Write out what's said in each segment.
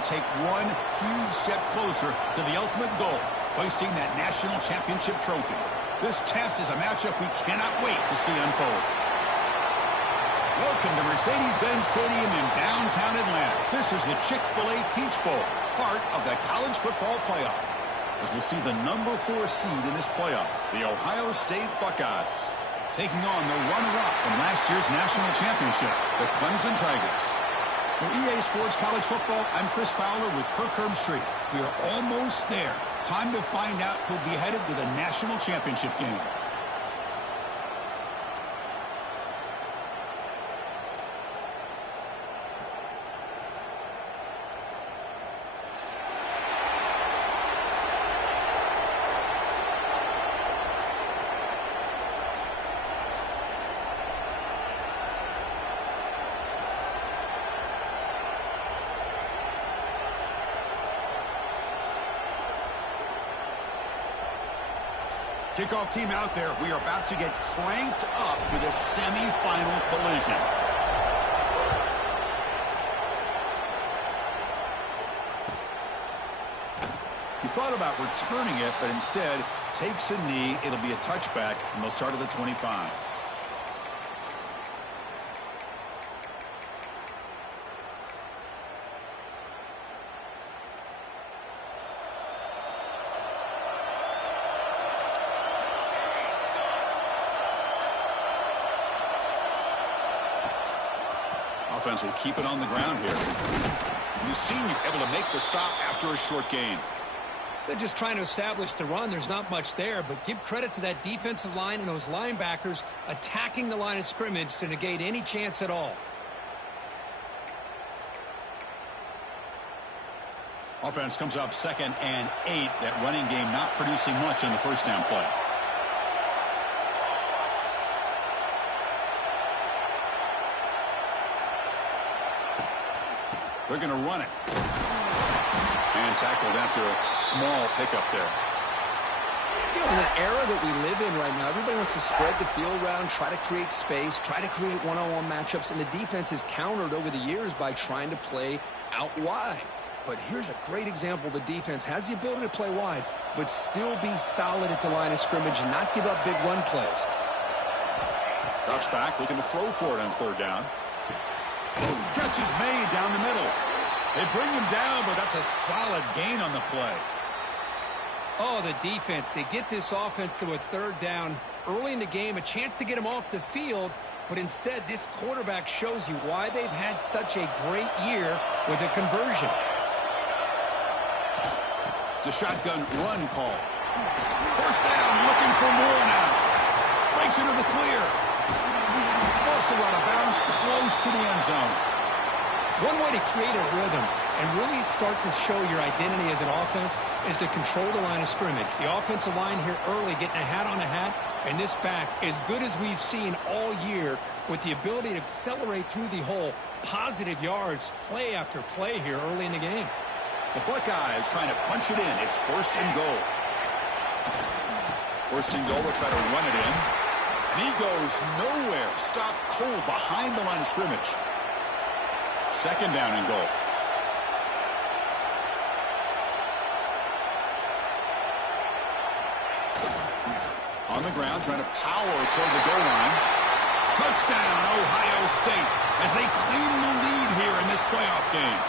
to take one huge step closer to the ultimate goal, hoisting that national championship trophy. This test is a matchup we cannot wait to see unfold. Welcome to Mercedes-Benz Stadium in downtown Atlanta. This is the Chick-fil-A Peach Bowl, part of the college football playoff. As we'll see the number 4 seed in this playoff, the Ohio State Buckeyes, taking on the runner-up from last year's national championship, the Clemson Tigers. For EA Sports College Football, I'm Chris Fowler with Kirk Herbstreit. We are almost there. Time to find out who'll be headed to the national championship game. Kickoff team out there. We are about to get cranked up with a semi-final collision. He thought about returning it, but instead takes a knee. It'll be a touchback, and they'll start at the 25. Offense will keep it on the ground here. The senior able to make the stop after a short gain. They're just trying to establish the run. There's not much there, but give credit to that defensive line and those linebackers attacking the line of scrimmage to negate any chance at all. Offense comes up 2nd and 8. That running game not producing much on the first down play. They're going to run it. And tackled after a small pickup there. You know, in the era that we live in right now, everybody wants to spread the field around, try to create space, try to create one-on-one matchups, and the defense is countered over the years by trying to play out wide. But here's a great example. The defense has the ability to play wide, but still be solid at the line of scrimmage and not give up big run plays. Drops back, looking to throw for it on 3rd down. Catch is made down the middle. They bring him down, but that's a solid gain on the play. Oh, the defense. They get this offense to a 3rd down early in the game, a chance to get him off the field, but instead this quarterback shows you why they've had such a great year with a conversion. It's a shotgun run call. 1st down, looking for more now. Breaks into the clear. Also out of bounds, close to the end zone. One way to create a rhythm and really start to show your identity as an offense is to control the line of scrimmage. The offensive line here early getting a hat on a hat, and this back as good as we've seen all year with the ability to accelerate through the hole. Positive yards, play after play here early in the game. The Buckeyes trying to punch it in. It's 1st and goal. 1st and goal, they'll try to run it in. And he goes nowhere. Stopped cold behind the line of scrimmage. 2nd down and goal. On the ground, trying to power toward the goal line. Touchdown, Ohio State, as they claim the lead here in this playoff game.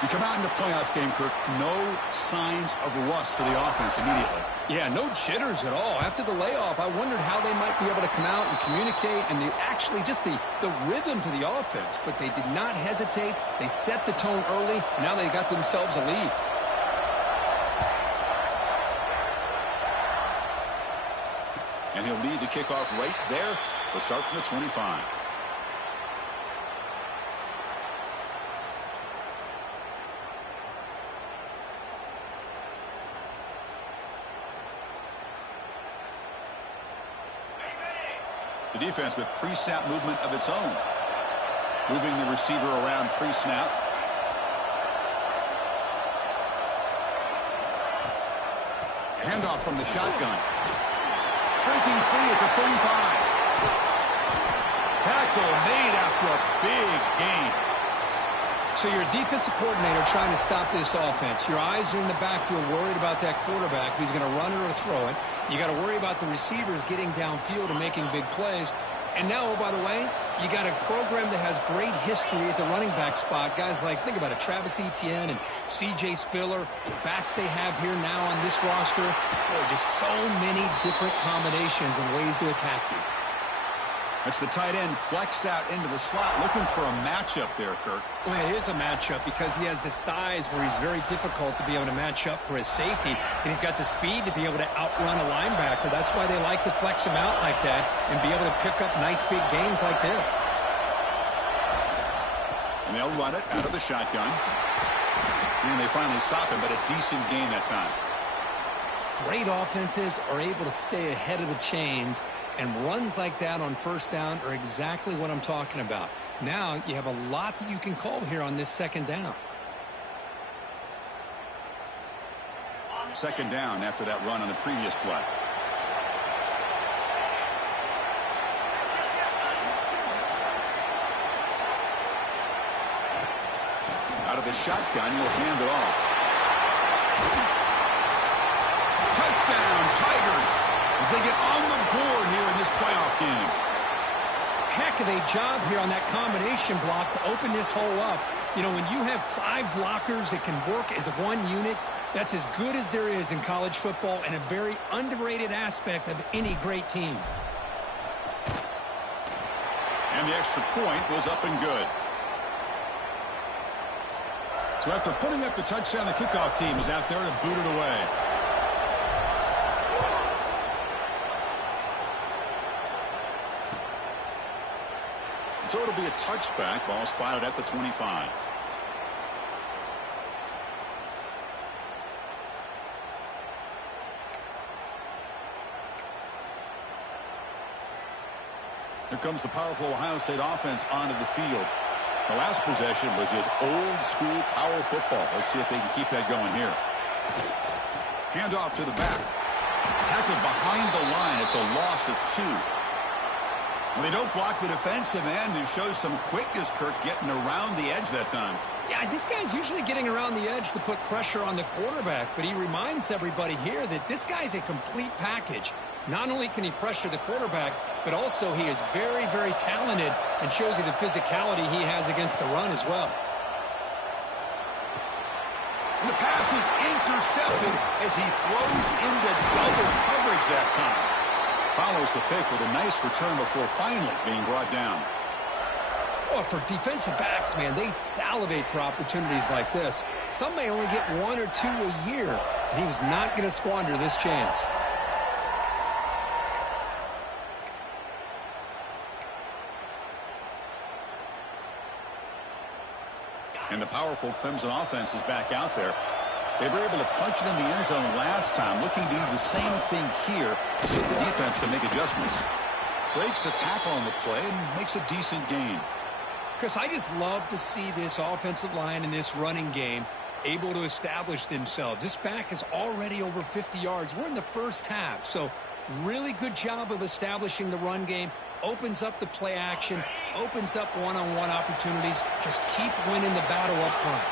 You come out in the playoff game, Kirk, no signs of rust for the offense immediately. Yeah, no jitters at all. After the layoff, I wondered how they might be able to come out and communicate and actually just the rhythm to the offense. But they did not hesitate. They set the tone early. Now they got themselves a lead. And he'll lead the kickoff right there. They'll start from the 25. The defense with pre-snap movement of its own. Moving the receiver around pre-snap. Handoff from the shotgun. Breaking free at the 35. Tackle made after a big gain. So you're a defensive coordinator trying to stop this offense. Your eyes are in the backfield worried about that quarterback who's going to run it or throw it. You got to worry about the receivers getting downfield and making big plays. And now, oh, by the way, you got a program that has great history at the running back spot. Guys like, think about it, Travis Etienne and C.J. Spiller, the backs they have here now on this roster. Boy, just so many different combinations and ways to attack you. That's the tight end flexed out into the slot, looking for a matchup there, Kirk. Well, it is a matchup because he has the size where he's very difficult to be able to match up for his safety, and he's got the speed to be able to outrun a linebacker. That's why they like to flex him out like that and be able to pick up nice big gains like this. And they'll run it out of the shotgun. And they finally stop him, but a decent gain that time. Great offenses are able to stay ahead of the chains, and runs like that on first down are exactly what I'm talking about. Now you have a lot that you can call here on this second down. Second down after that run on the previous play. Out of the shotgun, he'll hand it off. Touchdown, Tigers, as they get on the board here in this playoff game. Heck of a job here on that combination block to open this hole up. You know, when you have 5 blockers that can work as one unit, that's as good as there is in college football and a very underrated aspect of any great team. And the extra point was up and good. So after putting up the touchdown, the kickoff team is out there to boot it away. So it'll be a touchback. Ball spotted at the 25. Here comes the powerful Ohio State offense onto the field. The last possession was just old school power football. Let's see if they can keep that going here. Handoff to the back. Tackled behind the line. It's a loss of 2. Well, they don't block the defensive end, who shows some quickness, Kirk, getting around the edge that time. Yeah, this guy's usually getting around the edge to put pressure on the quarterback, but he reminds everybody here that this guy's a complete package. Not only can he pressure the quarterback, but also he is very, very talented and shows you the physicality he has against the run as well. And the pass is intercepted as he throws into double coverage that time. Follows the pick with a nice return before finally being brought down. Well, for defensive backs, man, they salivate for opportunities like this. Some may only get 1 or 2 a year, and he was not going to squander this chance. And the powerful Clemson offense is back out there. They were able to punch it in the end zone last time, looking to do the same thing here to see if the defense can make adjustments. Breaks a tackle on the play and makes a decent gain. Chris, I just love to see this offensive line in this running game able to establish themselves. This back is already over 50 yards. We're in the first half, so really good job of establishing the run game. Opens up the play action, opens up one-on-one opportunities. Just keep winning the battle up front.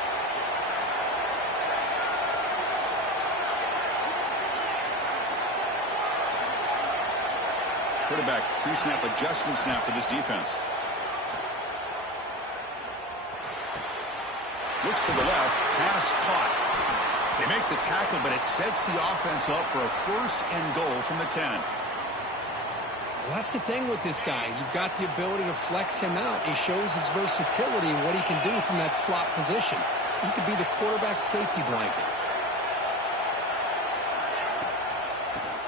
Quarterback pre-snap adjustments now for this defense. Looks to the left, pass caught. They make the tackle, but it sets the offense up for a 1st and goal from the 10. Well, that's the thing with this guy. You've got the ability to flex him out. He shows his versatility and what he can do from that slot position. He could be the quarterback safety blanket.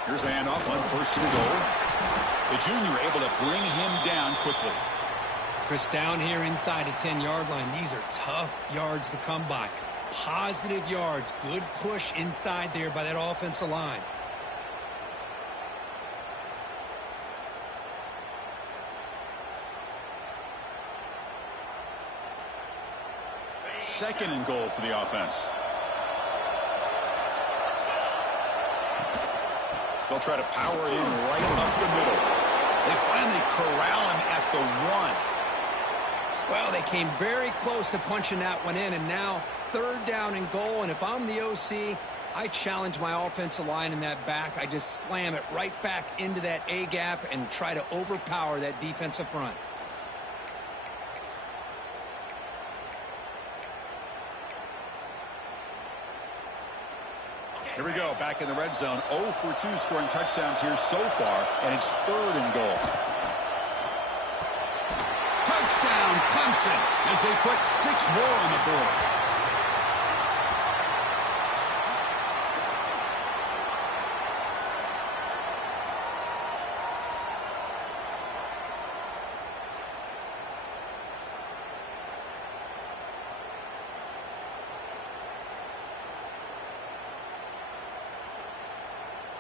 Here's the handoff on 1st and goal. The junior able to bring him down quickly. Chris, down here inside the 10-yard line, these are tough yards to come by. Positive yards, good push inside there by that offensive line. Second and goal for the offense. They'll try to power it in right up the middle. They finally corral him at the 1. Well, they came very close to punching that one in, and now 3rd down and goal. And if I'm the OC, I challenge my offensive line in that back. I just slam it right back into that A gap and try to overpower that defensive front. Here we go, back in the red zone. 0 for 2 scoring touchdowns here so far, and it's 3rd and goal. Touchdown, Clemson, as they put 6 more on the board.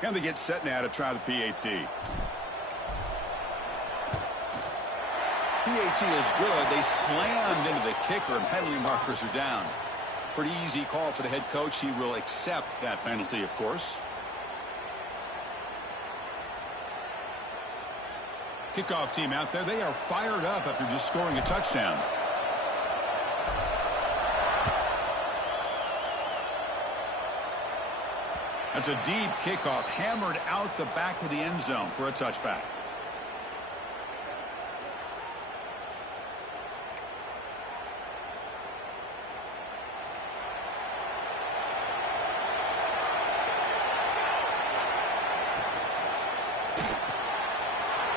And they get set now to try the PAT. PAT is good. They slammed into the kicker, and penalty markers are down. Pretty easy call for the head coach. He will accept that penalty, of course. Kickoff team out there. They are fired up after just scoring a touchdown. That's a deep kickoff, hammered out the back of the end zone for a touchback.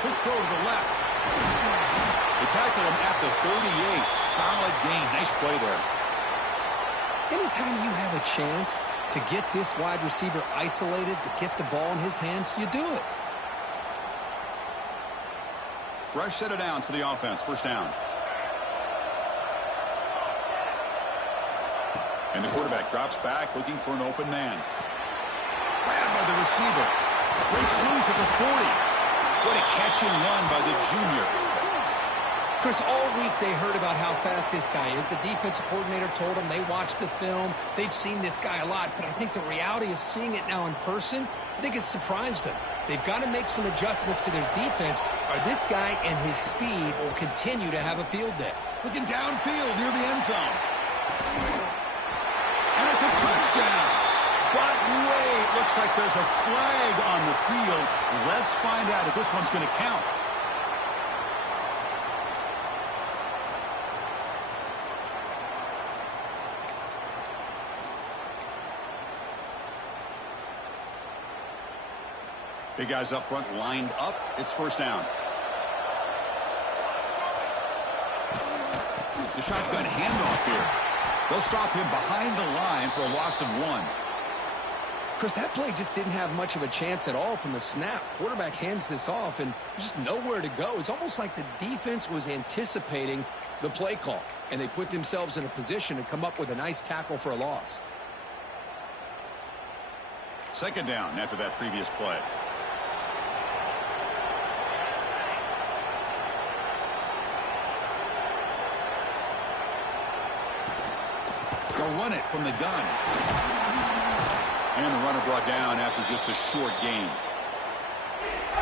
Quick throw to the left. They tackle him at the 38. Solid gain. Nice play there. Anytime you have a chance to get this wide receiver isolated, to get the ball in his hands, you do it. Fresh set of downs for the offense. 1st down. And the quarterback drops back looking for an open man. Grabbed by the receiver. Breaks loose at the 40. What a catch and run by the junior. Chris, all week they heard about how fast this guy is. The defensive coordinator told them they watched the film. They've seen this guy a lot, but I think the reality of seeing it now in person, I think it's surprised them. They've got to make some adjustments to their defense, or this guy and his speed will continue to have a field day. Looking downfield near the end zone. And it's a touchdown. But wait, looks like there's a flag on the field. Let's find out if this one's going to count. Big guys up front lined up. It's 1st down. The shotgun handoff here. They'll stop him behind the line for a loss of 1. Chris, that play just didn't have much of a chance at all from the snap. Quarterback hands this off, and there's just nowhere to go. It's almost like the defense was anticipating the play call, and they put themselves in a position to come up with a nice tackle for a loss. 2nd down after that previous play. They'll run it from the gun. And the runner brought down after just a short gain.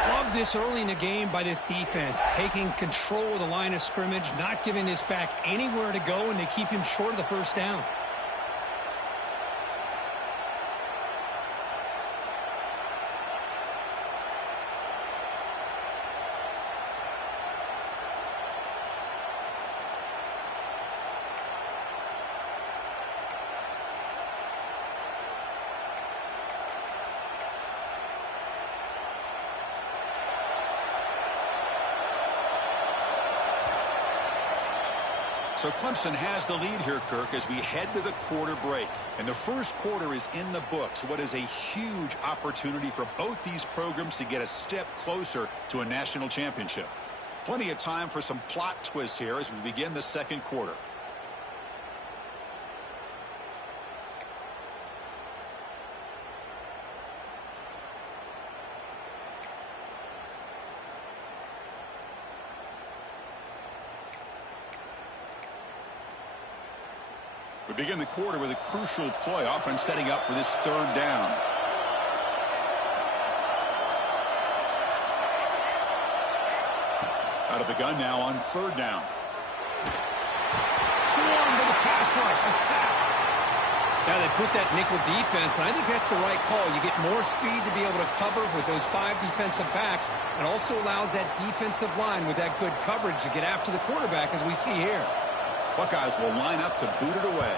Love this early in the game by this defense, taking control of the line of scrimmage, not giving this back anywhere to go, and they keep him short of the 1st down. So Clemson has the lead here, Kirk, as we head to the quarter break. And the 1st quarter is in the books. What is a huge opportunity for both these programs to get a step closer to a national championship. Plenty of time for some plot twists here as we begin the 2nd quarter. We begin the quarter with a crucial play, offense setting up for this 3rd down. Out of the gun now on 3rd down. Swarm to the pass rush. A sack. Now they put that nickel defense, and I think that's the right call. You get more speed to be able to cover with those 5 defensive backs, and also allows that defensive line with that good coverage to get after the quarterback, as we see here. Buckeyes will line up to boot it away.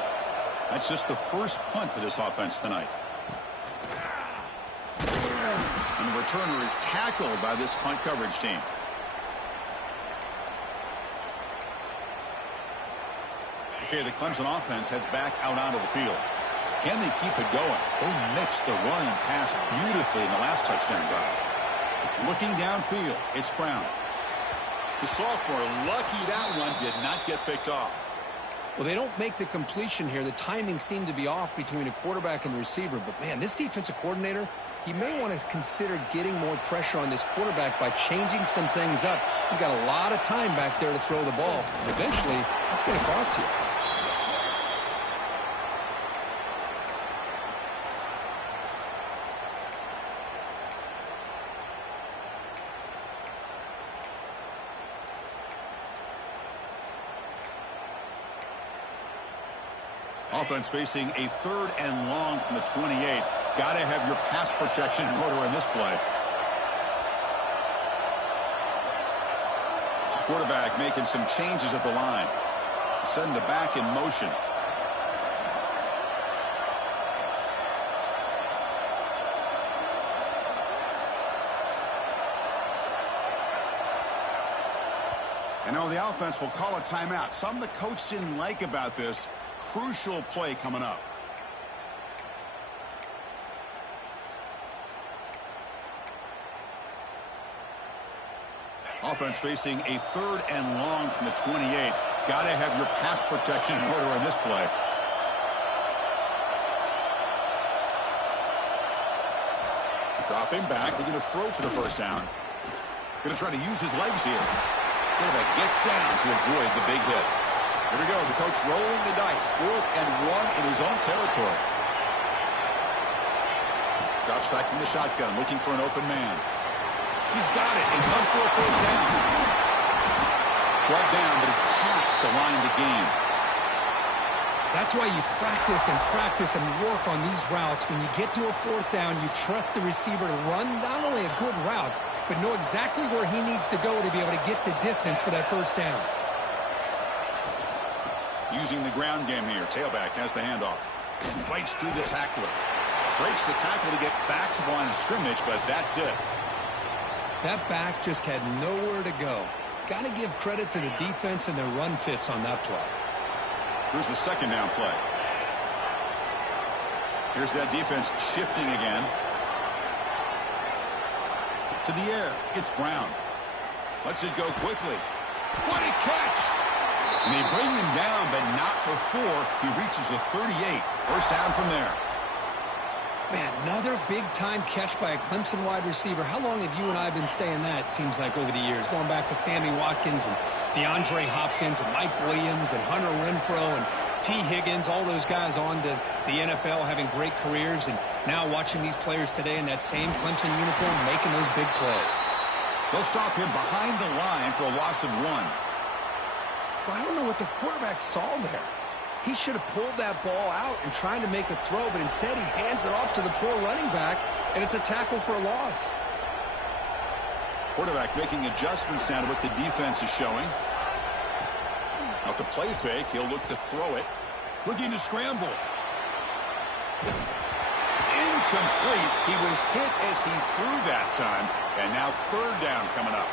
That's just the first punt for this offense tonight. And the returner is tackled by this punt coverage team. Okay, the Clemson offense heads back out onto the field. Can they keep it going? They mixed the run and pass beautifully in the last touchdown drive. Looking downfield, it's Brown. The sophomore, lucky that one did not get picked off. Well, they don't make the completion here. The timing seemed to be off between a quarterback and the receiver. But, man, this defensive coordinator, he may want to consider getting more pressure on this quarterback by changing some things up. He's got a lot of time back there to throw the ball. Eventually, that's going to cost you. Offense facing a 3rd and long from the 28. Got to have your pass protection in order in this play. Quarterback making some changes at the line. Send the back in motion. And now the offense will call a timeout. Something the coach didn't like about this. Crucial play coming up. Offense facing a 3rd and long from the 28. Got to have your pass protection in order in this play. Dropping back. They're going to throw for the first down. Going to try to use his legs here. Quarterback gets down to avoid the big hit. Here we go. The coach rolling the dice. 4th and 1 in his own territory. Drops back from the shotgun, looking for an open man. He's got it and come for a first down. Brought down, but he's past the line to gain. That's why you practice and work on these routes. When you get to a 4th down, you trust the receiver to run not only a good route, but know exactly where he needs to go to be able to get the distance for that first down. Using the ground game here. Tailback has the handoff. Fights through the tackler. Breaks the tackle to get back to the line of scrimmage, but that's it. That back just had nowhere to go. Got to give credit to the defense and their run fits on that play. Here's the 2nd down play. Here's that defense shifting again. To the air. It's Brown. Lets it go quickly. What a catch! And they bring him down, but not before he reaches the 38. First down from there. Man, another big-time catch by a Clemson wide receiver. How long have you and I been saying that, seems like, over the years? Going back to Sammy Watkins and DeAndre Hopkins and Mike Williams and Hunter Renfrow and T. Higgins, all those guys on to the NFL having great careers, and now watching these players today in that same Clemson uniform making those big plays. They'll stop him behind the line for a loss of 1. Well, I don't know what the quarterback saw there. He should have pulled that ball out and tried to make a throw, but instead he hands it off to the poor running back, and it's a tackle for a loss. Quarterback making adjustments now to what the defense is showing. Off the play fake, he'll look to throw it. Looking to scramble. It's incomplete. He was hit as he threw that time, and now 3rd down coming up.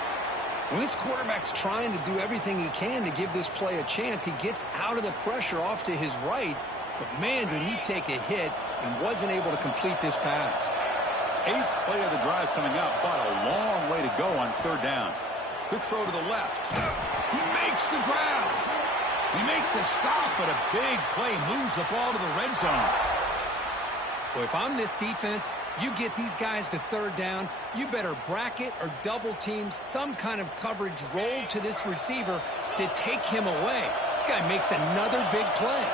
When this quarterback's trying to do everything he can to give this play a chance, he gets out of the pressure off to his right, but man, did he take a hit and wasn't able to complete this pass. 8th play of the drive coming up, but a long way to go on 3rd down. Good throw to the left. He makes the ground. We make the stop, but a big play moves the ball to the red zone. Well, if I'm this defense, you get these guys to 3rd down, you better bracket or double team some kind of coverage rolled to this receiver to take him away. This guy makes another big play.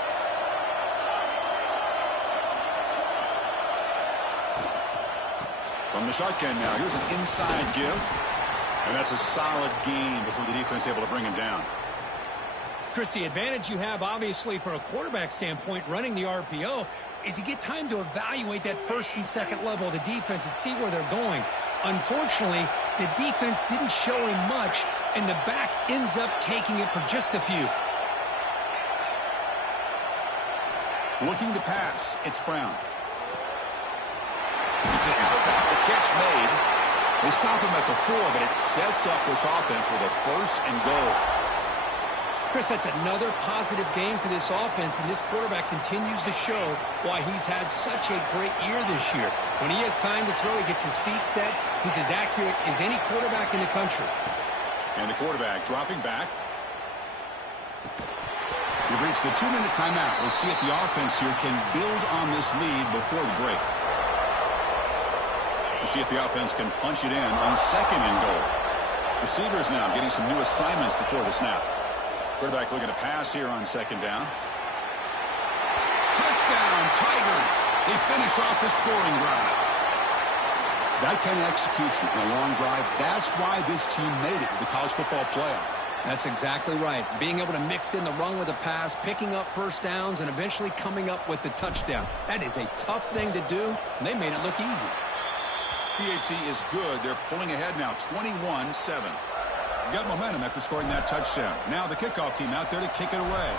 From the shotgun now, here's an inside give. And that's a solid gain before the defense able to bring him down. Chris, the advantage you have, obviously, from a quarterback standpoint, running the RPO, is you get time to evaluate that first and second level of the defense and see where they're going. Unfortunately, the defense didn't show him much, and the back ends up taking it for just a few. Looking to pass, it's Brown. It's an out, the catch made. They stop him at the 4, but it sets up this offense with a first and goal. Chris, that's another positive game for this offense, and this quarterback continues to show why he's had such a great year this year. When he has time to throw, he gets his feet set. He's as accurate as any quarterback in the country. And the quarterback dropping back. We've reached the 2-minute timeout. We'll see if the offense here can build on this lead before the break. We'll see if the offense can punch it in on second and goal. Receivers now getting some new assignments before the snap. Quarterback looking to pass here on second down. Touchdown, Tigers. They finish off the scoring drive. That kind of execution in a long drive, that's why this team made it to the college football playoff. That's exactly right. Being able to mix in the run with the pass, picking up first downs, and eventually coming up with the touchdown. That is a tough thing to do, and they made it look easy. PHC is good. They're pulling ahead now, 21-7. Got momentum after scoring that touchdown. Now the kickoff team out there to kick it away.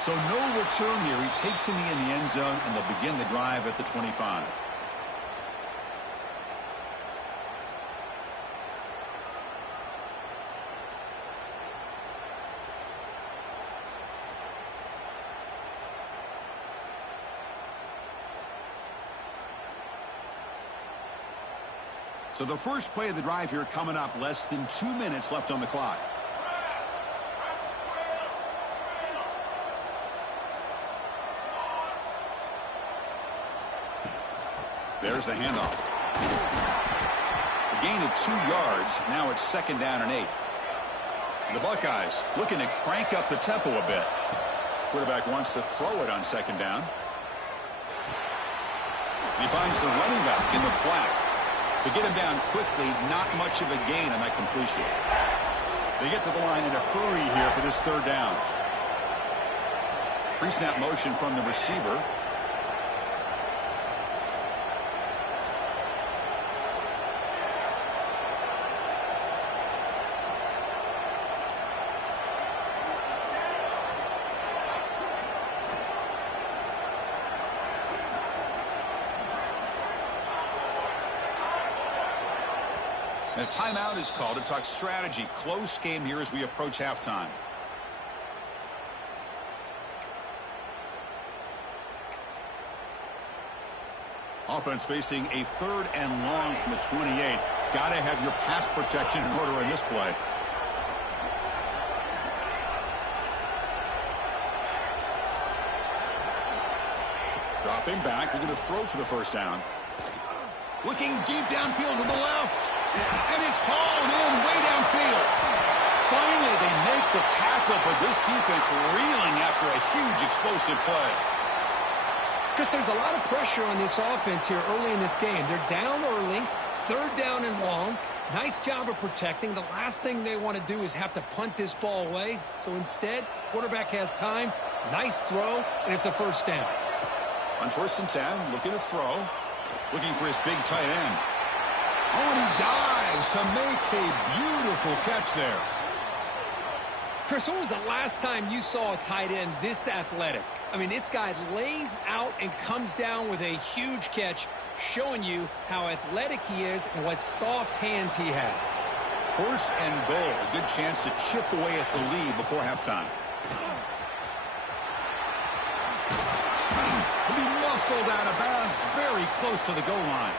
So no return here. He takes it in the end zone, and they'll begin the drive at the 25. So the first play of the drive here coming up, less than 2 minutes left on the clock. There's the handoff. A gain of 2 yards. Now it's second down and 8. The Buckeyes looking to crank up the tempo a bit. Quarterback wants to throw it on second down. He finds the running back in the flat. To get him down quickly, not much of a gain on that completion. They get to the line in a hurry here for this third down. Pre-snap motion from the receiver. A timeout is called to talk strategy. Close game here as we approach halftime. Offense facing a third and long from the 28. Got to have your pass protection in order in this play. Dropping back. They're going to throw for the first down. Looking deep downfield to the left. And it's hauled in way downfield. Finally, they make the tackle, but this defense reeling after a huge explosive play. Chris, there's a lot of pressure on this offense here early in this game. They're down early, third down and long. Nice job of protecting. The last thing they want to do is have to punt this ball away. So instead, quarterback has time. Nice throw, and it's a first down. On first and 10, looking to throw. Looking for his big tight end. Oh, and he dives to make a beautiful catch there. Chris, when was the last time you saw a tight end this athletic? I mean, this guy lays out and comes down with a huge catch, showing you how athletic he is and what soft hands he has. First and goal, a good chance to chip away at the lead before halftime. He'll be muscled out of bounds very close to the goal line.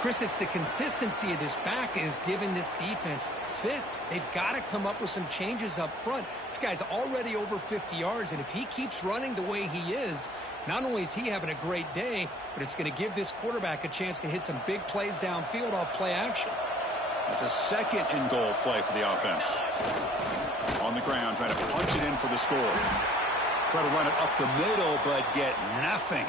Chris, it's the consistency of this back is giving this defense fits. They've got to come up with some changes up front. This guy's already over 50 yards, and if he keeps running the way he is, not only is he having a great day, but it's going to give this quarterback a chance to hit some big plays downfield off play action. That's a second and goal play for the offense. On the ground, trying to punch it in for the score. Try to run it up the middle, but get nothing.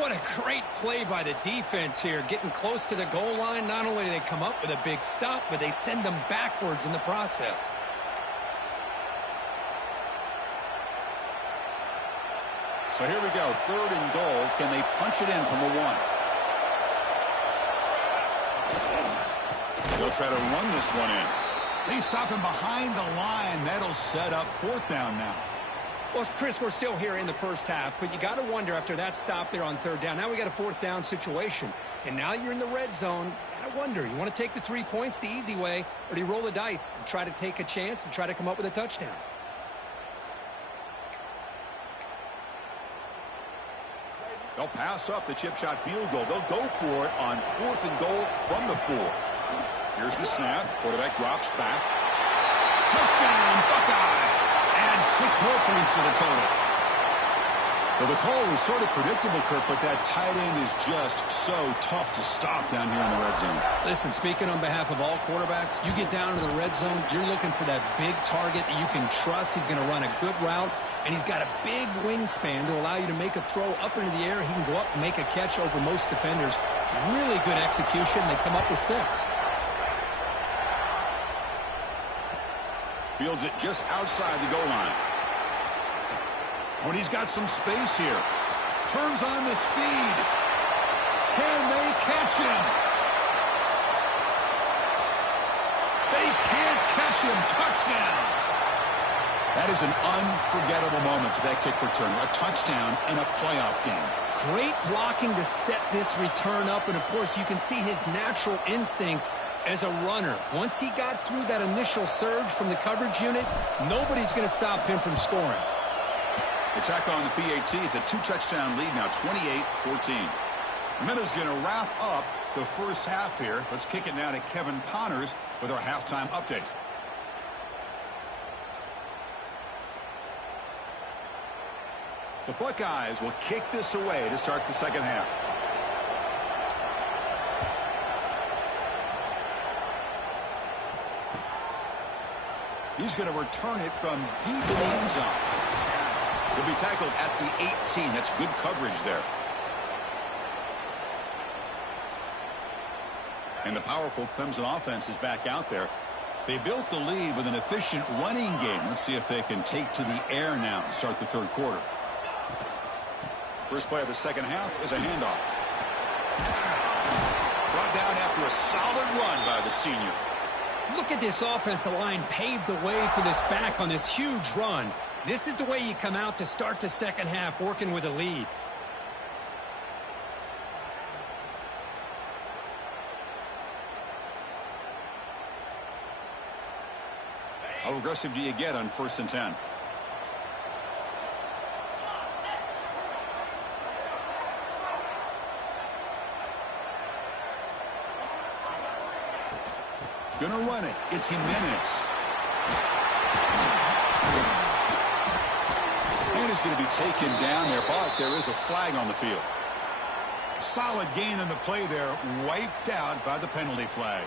What a great play by the defense here. Getting close to the goal line, not only do they come up with a big stop, but they send them backwards in the process. So here we go, 3rd and goal. Can they punch it in from the 1? They'll try to run this one in. They stop him behind the line. That'll set up 4th down now. Well, Chris, we're still here in the first half, but you got to wonder after that stop there on 3rd down. Now we got a 4th down situation, and now you're in the red zone. You got to wonder, you want to take the 3 points the easy way, or do you roll the dice and try to take a chance and try to come up with a touchdown? They'll pass up the chip shot field goal. They'll go for it on 4th and goal from the 4. Here's the snap. Quarterback drops back. Touchdown, Buckeyes! And 6 more points to the total. Well, the call was sort of predictable, Kirk, but that tight end is just so tough to stop down here in the red zone. Listen, speaking on behalf of all quarterbacks, you get down into the red zone, you're looking for that big target that you can trust. He's going to run a good route, and he's got a big wingspan to allow you to make a throw up into the air. He can go up and make a catch over most defenders. Really good execution. They come up with 6. Fields it just outside the goal line. When he's got some space here. Turns on the speed. Can they catch him? They can't catch him. Touchdown. That is an unforgettable moment for that kick return. A touchdown in a playoff game. Great blocking to set this return up, and of course you can see his natural instincts as a runner. Once he got through that initial surge from the coverage unit, nobody's going to stop him from scoring. They tack on the PAT. It's a 2-touchdown lead now, 28-14. Minutes going to wrap up the first half here. Let's kick it now to Kevin Connors with our halftime update. The Buckeyes will kick this away to start the second half. He's going to return it from deep in the end zone. He'll be tackled at the 18. That's good coverage there. And the powerful Clemson offense is back out there. They built the lead with an efficient running game. Let's see if they can take to the air now to start the 3rd quarter. First play of the second half is a handoff. Brought down after a solid run by the senior. Look at this offensive line paved the way for this back on this huge run. This is the way you come out to start the second half, working with a lead. How aggressive do you get on 1st and 10? Gonna run it. It's Jimenez. And it's going to be taken down there, but there is a flag on the field. Solid gain in the play there, wiped out by the penalty flag.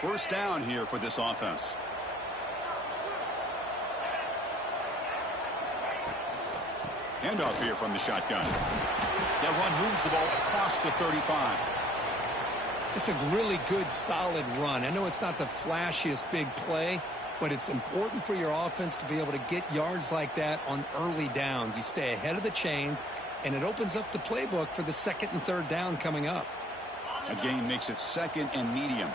First down here for this offense. Handoff here from the shotgun. That run moves the ball across the 35. It's a really good, solid run. I know it's not the flashiest big play, but it's important for your offense to be able to get yards like that on early downs. You stay ahead of the chains, and it opens up the playbook for the 2nd and 3rd down coming up. A gain makes it 2nd and medium.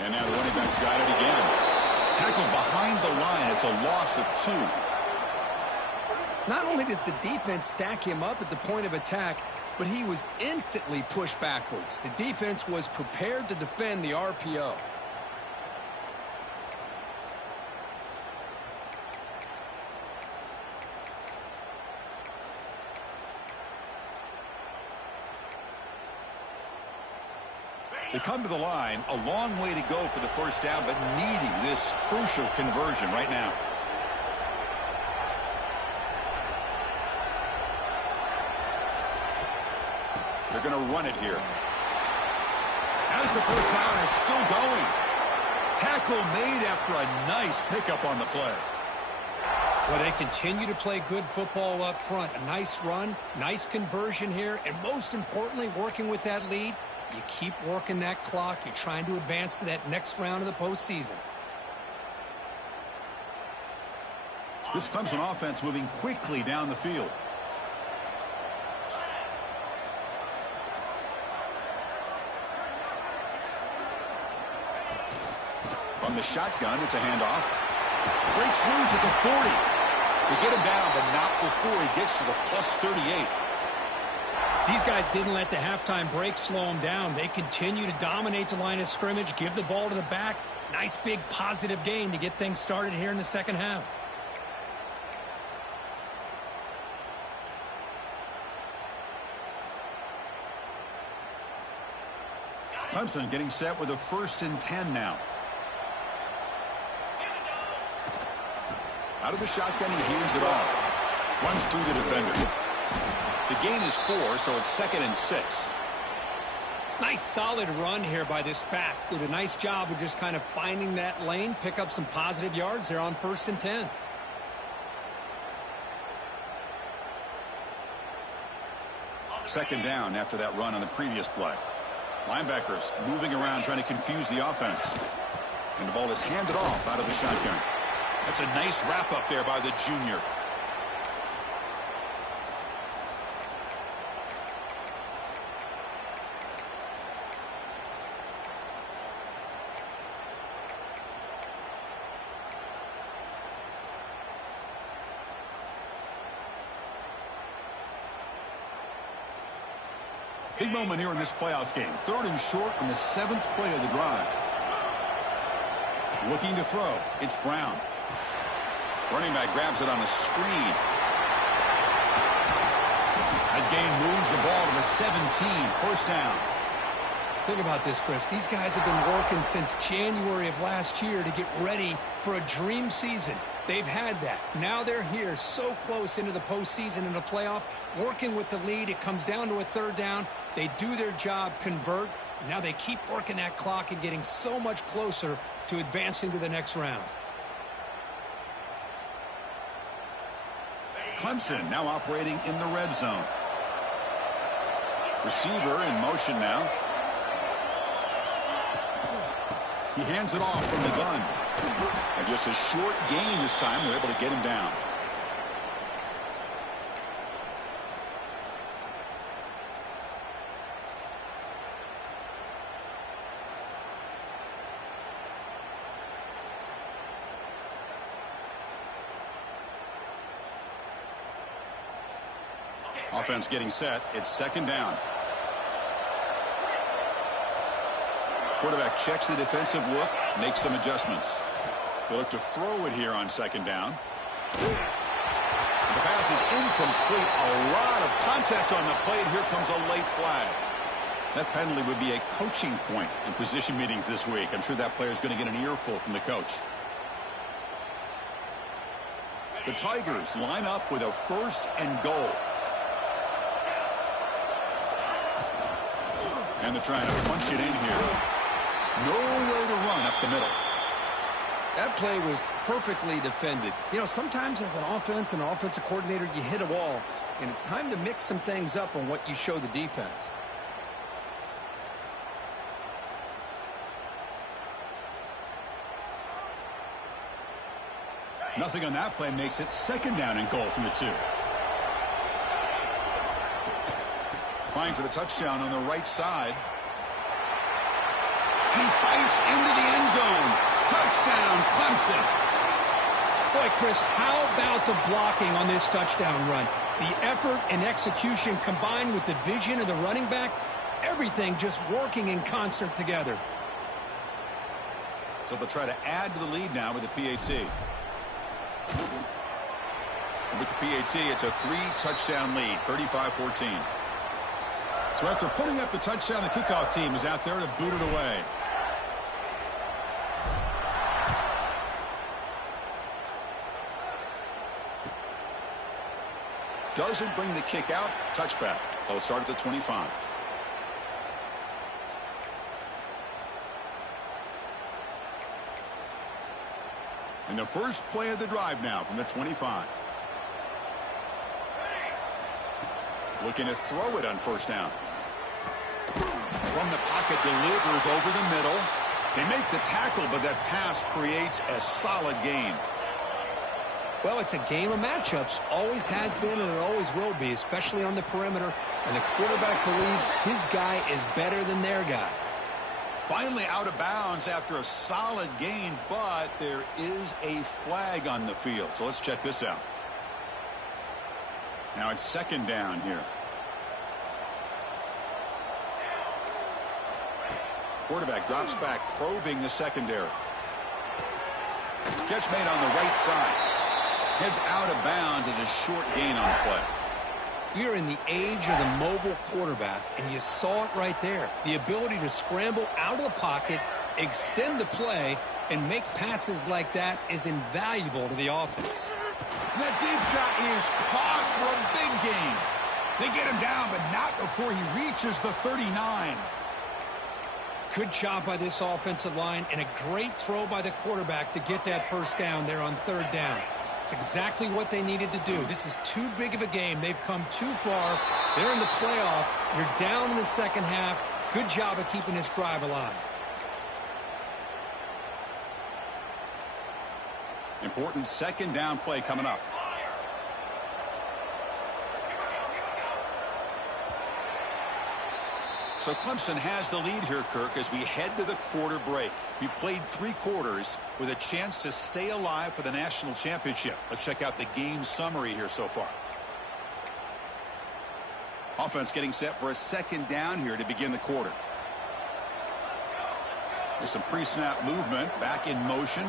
And now the running back's got it again. Tackled behind the line. It's a loss of 2. Not only does the defense stack him up at the point of attack, but he was instantly pushed backwards. The defense was prepared to defend the RPO. They come to the line, a long way to go for the first down, but needing this crucial conversion right now. run it here. As the first down is still going. Tackle made after a nice pickup on the play. Well, they continue to play good football up front. A nice run, nice conversion here, and most importantly, working with that lead, you keep working that clock. You're trying to advance to that next round of the postseason. This Clemson offense moving quickly down the field. From the shotgun, it's a handoff. Breaks loose at the 40. They get him down, but not before he gets to the plus 38. These guys didn't let the halftime break slow them down. They continue to dominate the line of scrimmage, give the ball to the back. Nice big positive gain to get things started here in the second half. Clemson getting set with a 1st and 10 now. Out of the shotgun, he hands it off. Runs through the defender. The gain is 4, so it's 2nd and 6. Nice solid run here by this back. Did a nice job of just kind of finding that lane, pick up some positive yards there on 1st and 10. Second down after that run on the previous play. Linebackers moving around trying to confuse the offense. And the ball is handed off out of the shotgun. That's a nice wrap up there by the junior. Big moment here in this playoff game. 3rd and short on the 7th play of the drive. Looking to throw. It's Brown. Running back grabs it on a screen. That gain moves the ball to the 17. 1st down. Think about this, Chris. These guys have been working since January of last year to get ready for a dream season. They've had that. Now they're here so close into the postseason and the playoff, working with the lead. It comes down to a 3rd down. They do their job, convert. And now they keep working that clock and getting so much closer to advancing to the next round. Clemson now operating in the red zone. Receiver in motion now. He hands it off from the gun. And just a short gain this time. We're able to get him down. Offense getting set. It's 2nd down. Quarterback checks the defensive look, makes some adjustments. They look to throw it here on 2nd down. The pass is incomplete. A lot of contact on the play, and here comes a late flag. That penalty would be a coaching point in position meetings this week. I'm sure that player is going to get an earful from the coach. The Tigers line up with a 1st and goal. And they're trying to punch it in here. Nowhere to run up the middle. That play was perfectly defended. You know, sometimes as an offense and an offensive coordinator, you hit a wall, and it's time to mix some things up on what you show the defense. Nothing on that play makes it 2nd down and goal from the 2. Trying for the touchdown on the right side. He fights into the end zone. Touchdown, Clemson. Boy, Chris, how about the blocking on this touchdown run? The effort and execution combined with the vision of the running back, everything just working in concert together. So they'll try to add to the lead now with the PAT. And with the PAT, it's a 3-touchdown lead, 35-14. So after putting up the touchdown, the kickoff team is out there to boot it away. Doesn't bring the kick out. Touchback. They'll start at the 25. And the first play of the drive now from the 25. Looking to throw it on first down. From the pocket, delivers over the middle. They make the tackle, but that pass creates a solid gain. Well, it's a game of matchups. Always has been, and it always will be, especially on the perimeter. And the quarterback believes his guy is better than their guy. Finally out of bounds after a solid gain, but there is a flag on the field. So let's check this out. Now it's second down here. Quarterback drops back, probing the secondary. Catch made on the right side. Heads out of bounds as a short gain on the play. You're in the age of the mobile quarterback, and you saw it right there. The ability to scramble out of the pocket, extend the play, and make passes like that is invaluable to the offense. That deep shot is caught for a big gain. They get him down, but not before he reaches the 39. Good job by this offensive line, and a great throw by the quarterback to get that first down there on third down. It's exactly what they needed to do. This is too big of a game. They've come too far. They're in the playoff. You're down in the second half. Good job of keeping this drive alive. Important second down play coming up. So Clemson has the lead here, Kirk, as we head to the quarter break. We played 3 quarters with a chance to stay alive for the national championship. Let's check out the game summary here so far. Offense getting set for a second down here to begin the quarter. There's some pre-snap movement, back in motion.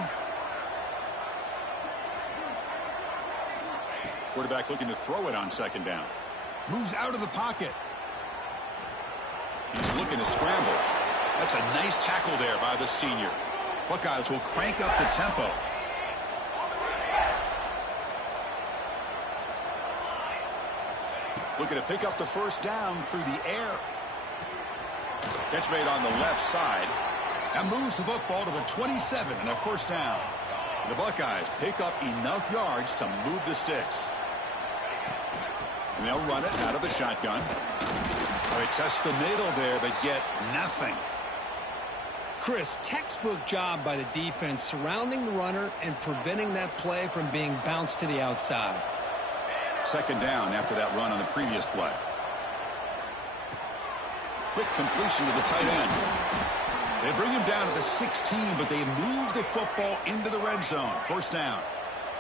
Quarterback looking to throw it on second down. Moves out of the pocket. He's looking to scramble. That's a nice tackle there by the senior. Buckeyes will crank up the tempo. Looking to pick up the first down through the air. Catch made on the left side. That moves the football to the 27 and a first down. The Buckeyes pick up enough yards to move the sticks. And they'll run it out of the shotgun. They test the middle there, but get nothing. Chris, textbook job by the defense surrounding the runner and preventing that play from being bounced to the outside. Second down after that run on the previous play. Quick completion to the tight end. They bring him down to the 16, but they move the football into the red zone. First down.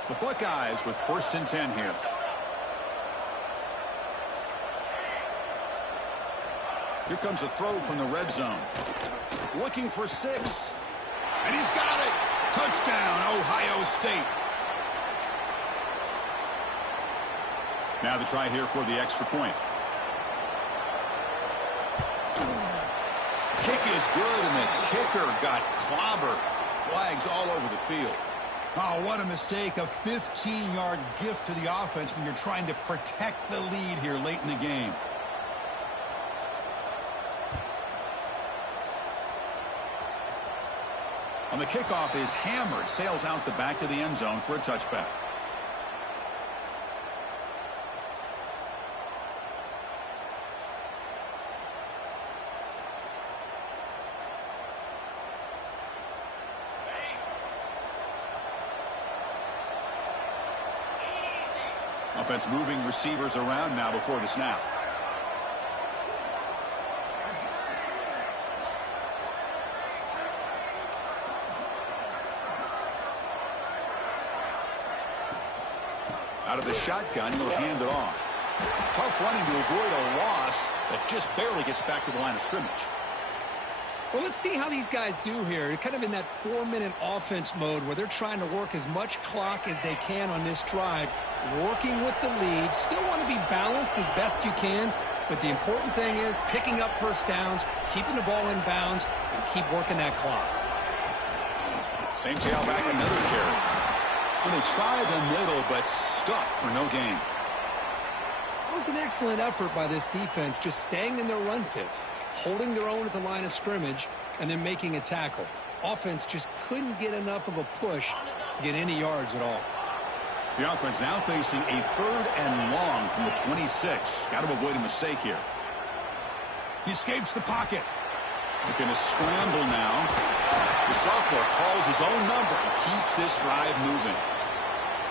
The Buckeyes with 1st and 10 here. Here comes a throw from the red zone. Looking for 6. And he's got it. Touchdown, Ohio State. Now the try here for the extra point. Kick is good, and the kicker got clobbered. Flags all over the field. Oh, what a mistake. A 15-yard gift to the offense when you're trying to protect the lead here late in the game. On the kickoff is hammered, sails out the back of the end zone for a touchback. Offense moving receivers around now before the snap. Out of the shotgun, he'll hand it off. Tough running to avoid a loss that just barely gets back to the line of scrimmage. Well, let's see how these guys do here. They're kind of in that 4-minute offense mode where they're trying to work as much clock as they can on this drive, working with the lead. Still want to be balanced as best you can, but the important thing is picking up first downs, keeping the ball in bounds, and keep working that clock. Same tailback, another carry. And they try the middle, but stuffed for no gain. It was an excellent effort by this defense, just staying in their run fits, holding their own at the line of scrimmage, and then making a tackle. Offense just couldn't get enough of a push to get any yards at all. The offense now facing a 3rd and long from the 26. Got to avoid a mistake here. He escapes the pocket. Looking to scramble now. The sophomore calls his own number and keeps this drive moving.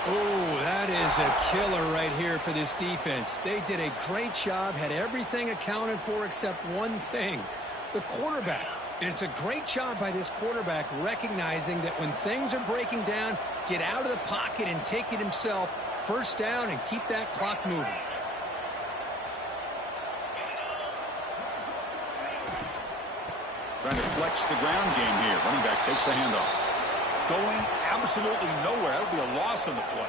Oh, that is a killer right here for this defense. They did a great job, had everything accounted for except one thing, the quarterback. And it's a great job by this quarterback recognizing that when things are breaking down, get out of the pocket and take it himself. First down and keep that clock moving. Trying to flex the ground game here. Running back takes the handoff. Going absolutely nowhere. That would be a loss on the play.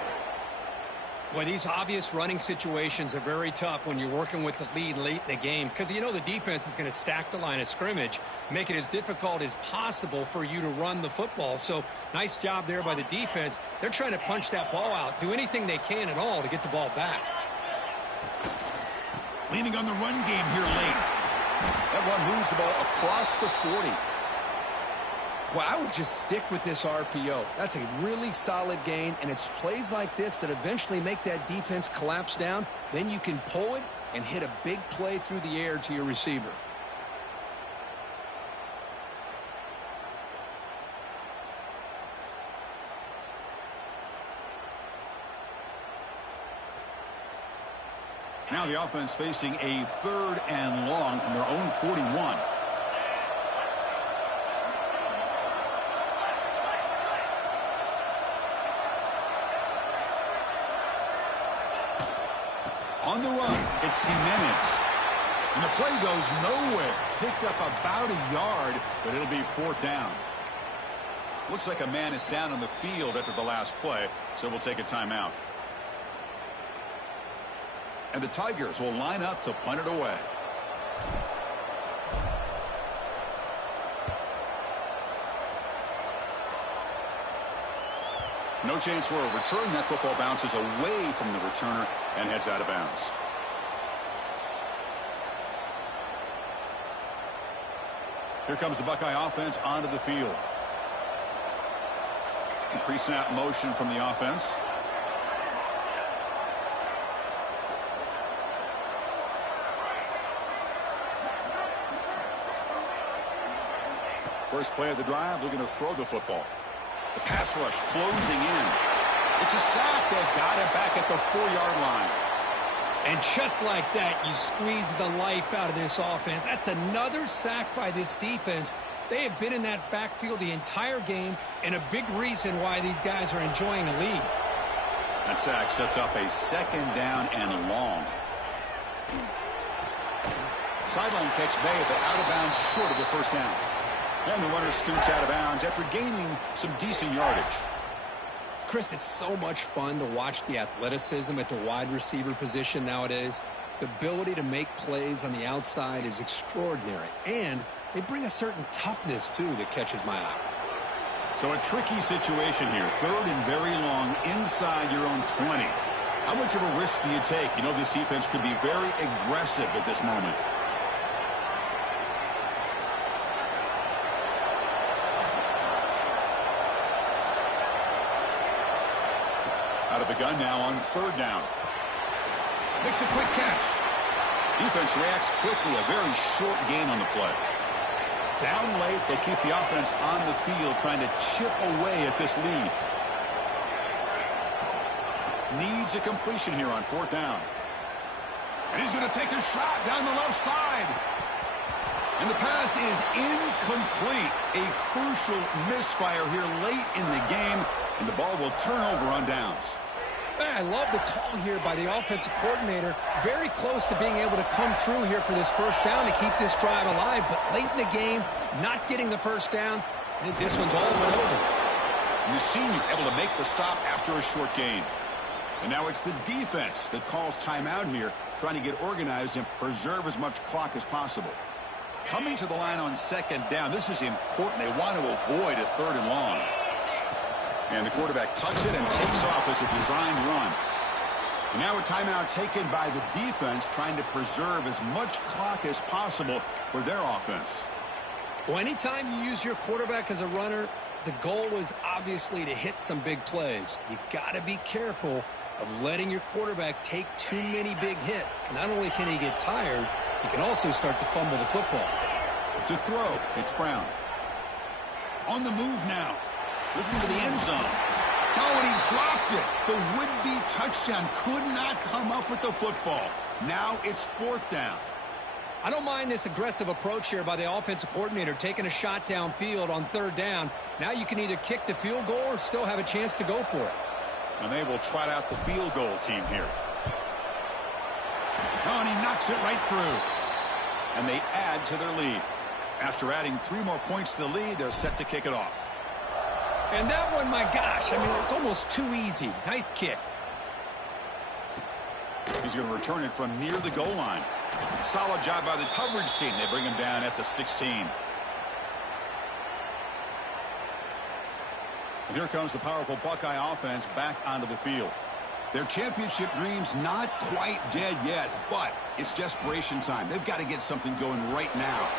Well, these obvious running situations are very tough when you're working with the lead late in the game because you know the defense is going to stack the line of scrimmage, make it as difficult as possible for you to run the football. So nice job there by the defense. They're trying to punch that ball out, do anything they can at all to get the ball back. Leaning on the run game here late. That one moves the ball across the 40. Well, I would just stick with this RPO. That's a really solid gain, and it's plays like this that eventually make that defense collapse down. Then you can pull it and hit a big play through the air to your receiver. Now the offense facing a 3rd and long from their own 41. On the run, it's Jimenez. And the play goes nowhere. Picked up about a yard, but it'll be 4th down. Looks like a man is down on the field after the last play, so we'll take a timeout. And the Tigers will line up to punt it away. No chance for a return. That football bounces away from the returner and heads out of bounds. Here comes the Buckeye offense onto the field. Pre-snap motion from the offense. First play of the drive, looking to throw the football. The pass rush closing in. It's a sack. They've got it back at the 4-yard line. And just like that, you squeeze the life out of this offense. That's another sack by this defense. They have been in that backfield the entire game, and a big reason why these guys are enjoying a lead. That sack sets up a 2nd down and long. Sideline catch made, but out of bounds short of the first down. And the runner scoots out of bounds after gaining some decent yardage. Chris, it's so much fun to watch the athleticism at the wide receiver position nowadays. The ability to make plays on the outside is extraordinary. And they bring a certain toughness, too, that catches my eye. So a tricky situation here. 3rd and very long inside your own 20. How much of a risk do you take? You know this defense could be very aggressive at this moment. Out of the gun now on 3rd down. Makes a quick catch. Defense reacts quickly. A very short gain on the play. Down late, they keep the offense on the field trying to chip away at this lead. Needs a completion here on 4th down. And he's going to take a shot down the left side. And the pass is incomplete. A crucial misfire here late in the game. And the ball will turn over on downs. I love the call here by the offensive coordinator. Very close to being able to come through here for this first down to keep this drive alive. But late in the game, not getting the first down. I think this one's all went over. And the senior able to make the stop after a short gain. And now it's the defense that calls timeout here, trying to get organized and preserve as much clock as possible. Coming to the line on 2nd down, this is important. They want to avoid a 3rd and long. And the quarterback tucks it and takes off as a designed run. And now a timeout taken by the defense, trying to preserve as much clock as possible for their offense. Well, anytime you use your quarterback as a runner, the goal is obviously to hit some big plays. You got to be careful of letting your quarterback take too many big hits. Not only can he get tired, he can also start to fumble the football. To throw, it's Brown. On the move now. Looking to the end zone. Oh, and he dropped it. The would-be touchdown could not come up with the football. Now it's 4th down. I don't mind this aggressive approach here by the offensive coordinator, taking a shot downfield on 3rd down. Now you can either kick the field goal or still have a chance to go for it. And they will trot out the field goal team here. Oh, and he knocks it right through. And they add to their lead. After adding 3 more points to the lead, they're set to kick it off. And that one, my gosh, I mean, it's almost too easy. Nice kick. He's going to return it from near the goal line. Solid job by the coverage team. They bring him down at the 16. And here comes the powerful Buckeye offense back onto the field. Their championship dreams not quite dead yet, but it's desperation time. They've got to get something going right now.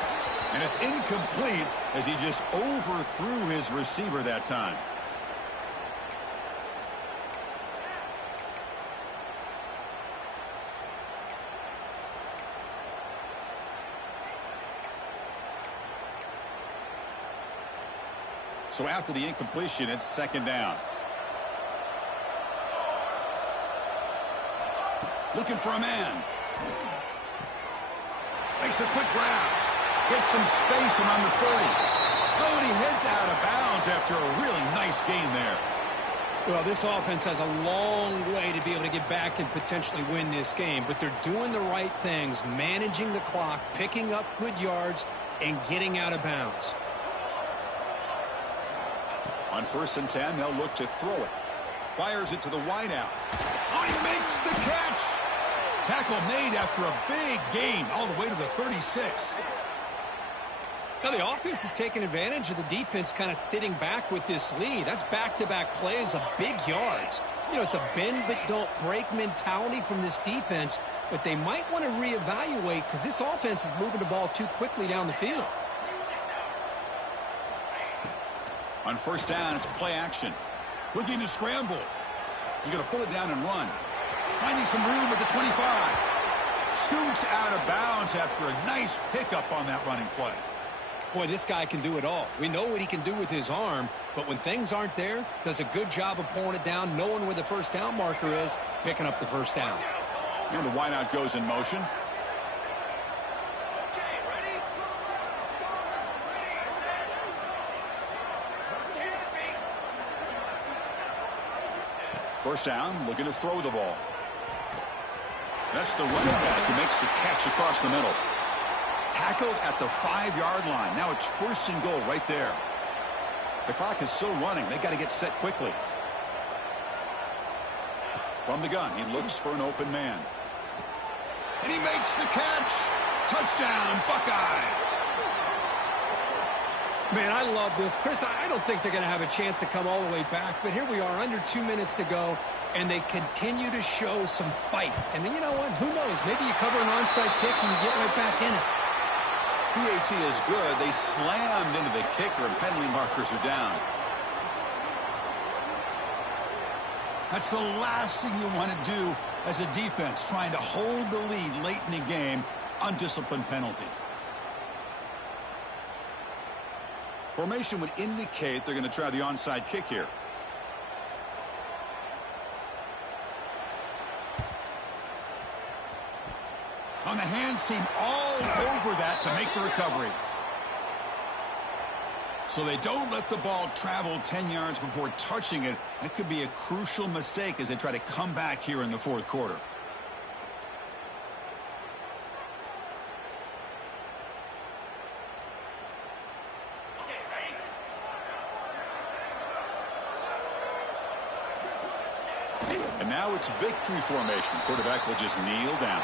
And it's incomplete as he just overthrew his receiver that time. So after the incompletion, it's 2nd down. Looking for a man. Makes a quick grab. Gets some space around the 30. Oh, and he heads out of bounds after a really nice gain there. Well, this offense has a long way to be able to get back and potentially win this game, but they're doing the right things, managing the clock, picking up good yards, and getting out of bounds. On 1st and 10, they'll look to throw it. Fires it to the wideout. Oh, he makes the catch. Tackle made after a big gain all the way to the 36. Now, the offense is taking advantage of the defense kind of sitting back with this lead. That's back-to-back plays of big yards. You know, it's a bend but don't break mentality from this defense, but they might want to reevaluate because this offense is moving the ball too quickly down the field. On 1st down, it's play action. Looking to scramble. He's going to pull it down and run. Finding some room at the 25. Scoots out of bounds after a nice pickup on that running play. Boy, this guy can do it all. We know what he can do with his arm, but when things aren't there, does a good job of pulling it down, knowing where the 1st down marker is, picking up the 1st down. And the wideout goes in motion. First down, looking to throw the ball. That's the running back who makes the catch across the middle. Tackled at the 5-yard line. Now it's 1st and goal right there. The clock is still running. They got to get set quickly. From the gun, he looks for an open man. And he makes the catch. Touchdown, Buckeyes. Man, I love this. Chris, I don't think they're going to have a chance to come all the way back, but here we are, under 2 minutes to go, and they continue to show some fight. And then, you know what? Who knows? Maybe you cover an onside kick and you get right back in it. PAT is good. They slammed into the kicker, and penalty markers are down. That's the last thing you want to do as a defense, trying to hold the lead late in the game. Undisciplined penalty. Formation would indicate they're going to try the onside kick here. On the hands team all over that to make the recovery. So they don't let the ball travel 10 yards before touching it. That could be a crucial mistake as they try to come back here in the 4th quarter. And now it's victory formation. The quarterback will just kneel down.